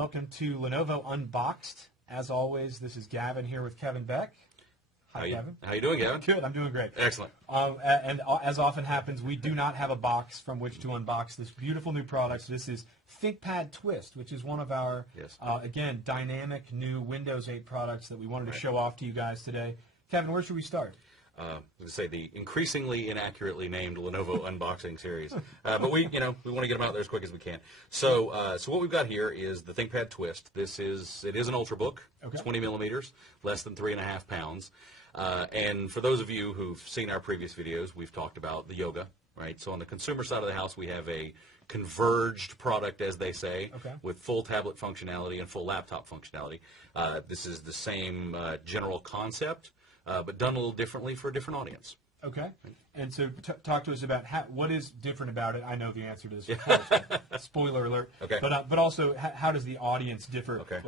welcome to Lenovo Unboxed. As always, this is Gavin here with Kevin Beck. Hi, Kevin. How you doing, Gavin? Good, I'm doing great. Excellent. And as often happens, we do not have a box from which to unbox this beautiful new product. This is ThinkPad Twist, which is one of our, again, dynamic new Windows 8 products that we wanted to show off to you guys today. Kevin, where should we start? I was going to say the increasingly inaccurately named Lenovo unboxing series, but we want to get them out there as quick as we can. So, so what we've got here is the ThinkPad Twist. It is an Ultrabook, 20 millimeters, less than 3.5 pounds. And for those of you who've seen our previous videos, we've talked about the Yoga, right? So on the consumer side of the house, we have a converged product, as they say, with full tablet functionality and full laptop functionality. This is the same general concept, but done a little differently for a different audience. Okay. And so talk to us about what is different about it. I know the answer to this. Spoiler alert. Okay. But also, how does the audience differ? Okay.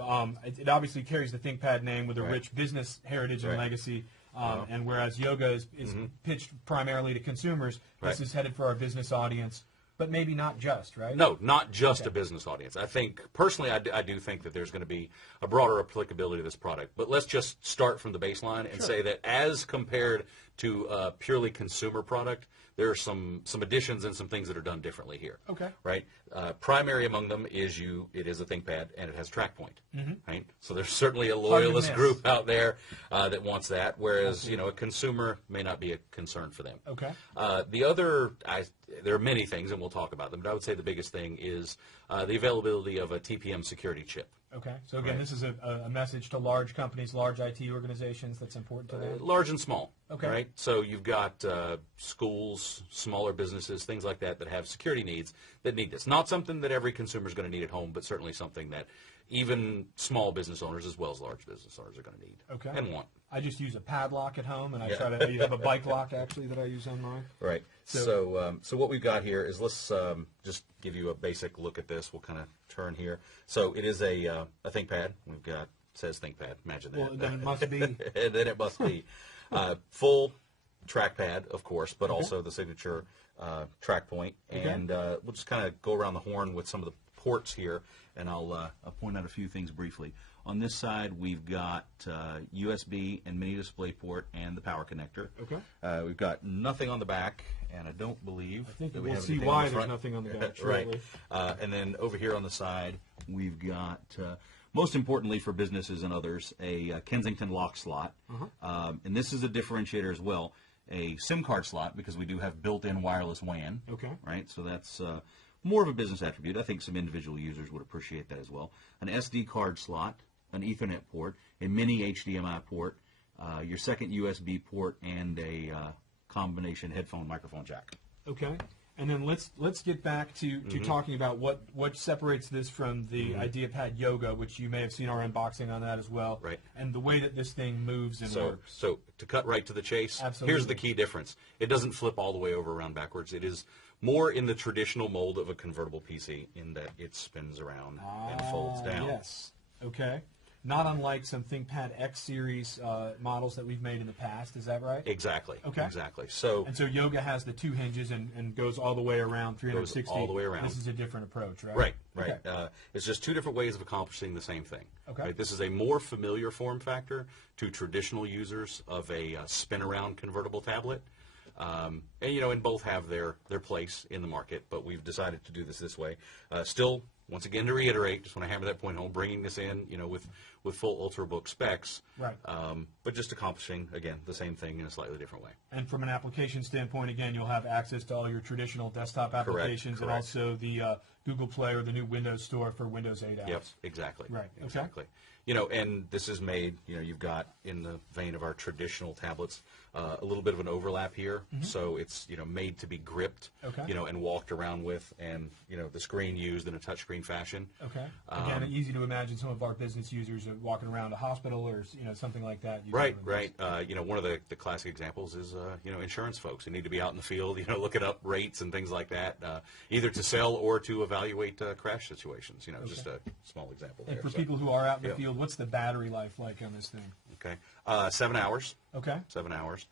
It obviously carries the ThinkPad name with a rich business heritage and legacy. And whereas Yoga is pitched primarily to consumers, this is headed for our business audience. But maybe not just, right? No, not just a business audience. I think, personally, I do think that there's going to be a broader applicability to this product. But let's just start from the baseline and say that as compared to a purely consumer product, there are some additions and some things that are done differently here. Okay. Right? Primary among them is it is a ThinkPad, and it has TrackPoint. Right? So there's certainly a loyalist group out there that wants that, whereas, a consumer may not be a concern for them. Okay. The other, there are many things, and we'll talk about them, but I would say the biggest thing is the availability of a TPM security chip. Okay. So, again, this is a message to large companies, large IT organizations that's important to them? Large and small. Okay. Right? So you've got schools, smaller businesses, things like that have security needs that need this. Not something that every consumer is going to need at home, but certainly something that even small business owners as well as large business owners are going to need and want. I just use a padlock at home, and I have a bike lock, actually, that I use on mine. Right. So what we've got here is, let's just give you a basic look at this. We'll kind of turn here. So it is a ThinkPad. We've got, it says ThinkPad. Imagine that. Well, then it must be. And then it must be. Full trackpad, of course, but also the signature TrackPoint. And we'll just kind of go around the horn with some of the ports here, and I'll point out a few things briefly. On this side, we've got USB and mini display port and the power connector. Okay. We've got nothing on the back, and I don't believe that we'll see why there's nothing on the back. Right. And then over here on the side, we've got, most importantly for businesses and others, a Kensington lock slot. And this is a differentiator as well. A SIM card slot, because we do have built-in wireless WAN. Okay. Right. So that's more of a business attribute. I think some individual users would appreciate that as well. An SD card slot, an Ethernet port, a mini HDMI port, your second USB port, and a combination headphone microphone jack. Okay. And then let's get back to talking about what separates this from the IdeaPad Yoga, which you may have seen our unboxing on that as well. Right. And the way that this thing moves and works. So to cut right to the chase, here's the key difference. It doesn't flip all the way over around backwards. It is more in the traditional mold of a convertible PC in that it spins around and folds down. Yes. Okay. Not unlike some ThinkPad X series models that we've made in the past. Is that right? Exactly. Okay. Exactly. So Yoga has the two hinges and goes all the way around 360. Goes all the way around. This is a different approach, right? Right. Right. Okay. It's just two different ways of accomplishing the same thing. Okay. Right? This is a more familiar form factor to traditional users of a spin-around convertible tablet. And both have their place in the market, but we've decided to do this way. Still, once again, to reiterate, just want to hammer that point home, bringing this in, with full Ultrabook specs, right? But just accomplishing, again, the same thing in a slightly different way. And from an application standpoint, again, you'll have access to all your traditional desktop applications, and also the Google Play or the new Windows Store for Windows 8 apps. Yep, exactly. Right. Exactly. And this is made, you've got, in the vein of our traditional tablets, a little bit of an overlap here. So it's, made to be gripped, and walked around with, and, the screen used in a touchscreen fashion. Okay. Again, easy to imagine some of our business users are walking around a hospital or, something like that. Right, right. One of the classic examples is, insurance folks who need to be out in the field, looking up rates and things like that, either to sell or to evaluate crash situations, just a small example there. And for people who are out in the field, what's the battery life like on this thing? Okay. 7 hours. Okay. 7 hours.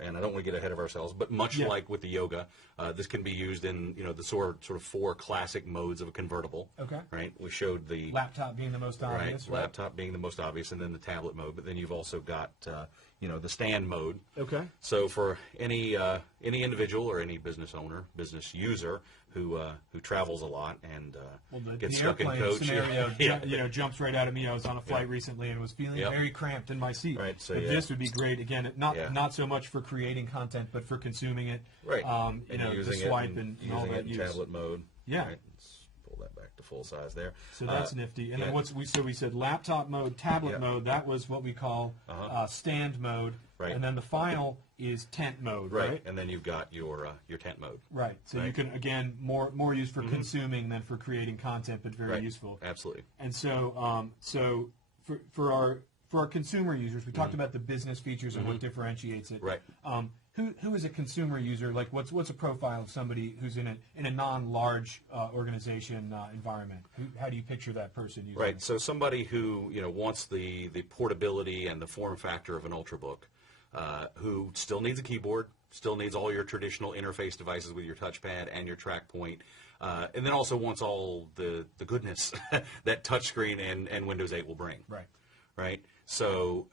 and I don't want to get ahead of ourselves, but much like with the Yoga, this can be used in the sort of 4 classic modes of a convertible. Okay. Right. We showed the laptop being the most obvious. Right. Laptop being the most obvious, and then the tablet mode. But then you've also got the stand mode. Okay. So for any individual or any business owner, business user who travels a lot and gets stuck in coach, scenario jumps right out of me. I was on a flight recently and was feeling very cramped in my seat. Right. So this would be great. Again, not so much for creating content, but for consuming it. Right. The swipe and all using that it in use. tablet mode. Yeah. Right. Let's pull that back to full size there. So that's nifty. And then we said laptop mode, tablet mode. That was what we call stand mode. Right. And then the final is tent mode. Right. And then you've got your tent mode. Right. So you can again more used for consuming than for creating content, but very useful. Absolutely. And so for our consumer users, we talked about the business features and what differentiates it. Right. Who is a consumer user? Like, what's a profile of somebody who's in a non-large organization environment? How do you picture that person using Right. it? So somebody who wants the portability and the form factor of an Ultrabook, who still needs a keyboard, still needs all your traditional interface devices with your touchpad and your track point, and then also wants all the goodness that touchscreen and Windows 8 will bring. Right. Right. So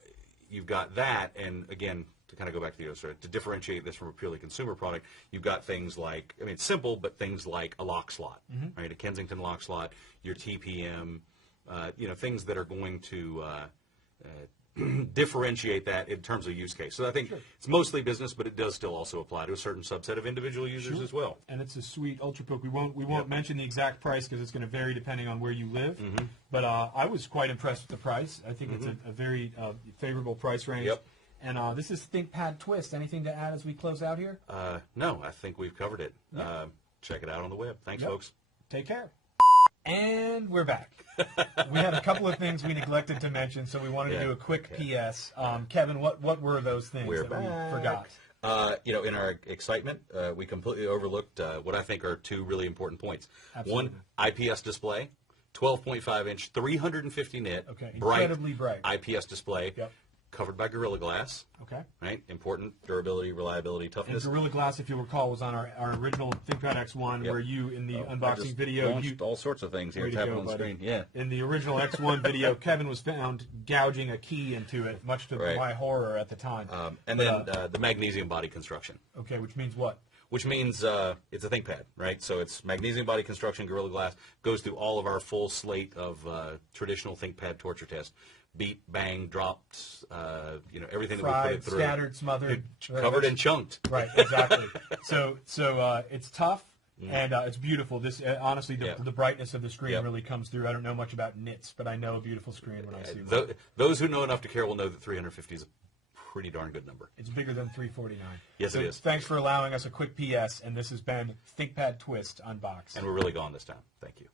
you've got that, and again, to kind of go back to the other, to differentiate this from a purely consumer product, you've got things like, it's simple, but things like a lock slot, right? A Kensington lock slot, your TPM, things that are going to differentiate that in terms of use case. So I think it's mostly business, but it does still also apply to a certain subset of individual users as well. And it's a sweet Ultrabook. We won't mention the exact price because it's going to vary depending on where you live. But I was quite impressed with the price. I think it's a very favorable price range. Yep. And this is ThinkPad Twist. Anything to add as we close out here? No, I think we've covered it. Check it out on the web. Thanks, folks. Take care. And we're back. We had a couple of things we neglected to mention, so we wanted to do a quick PS. Kevin, what were those things we forgot? In our excitement, we completely overlooked what I think are 2 really important points. Absolutely. One, IPS display, 12.5-inch, 350 nit, incredibly bright IPS display. Covered by Gorilla Glass. Okay. Right? Important durability, reliability, toughness. And Gorilla Glass, if you recall, was on our original ThinkPad X1, where you, in the unboxing video, launched all sorts of things here. Tap on the screen. Yeah. In the original X1 video, Kevin was found gouging a key into it, much to my horror at the time. And then the magnesium body construction. Okay, which means what? Which means it's a ThinkPad, right? So it's magnesium body construction, Gorilla Glass, goes through all of our full slate of traditional ThinkPad torture tests. Beat, bang, dropped, everything Fried, that we put it through. Scattered, smothered. Covered and chunked. Right, exactly. So it's tough, and it's beautiful. This honestly, the brightness of the screen really comes through. I don't know much about nits, but I know a beautiful screen when I see one. Those who know enough to care will know that 350 is a pretty darn good number. It's bigger than 349. Yes, it is. Thanks for allowing us a quick PS, and this has been ThinkPad Twist Unboxed. And we're really gone this time. Thank you.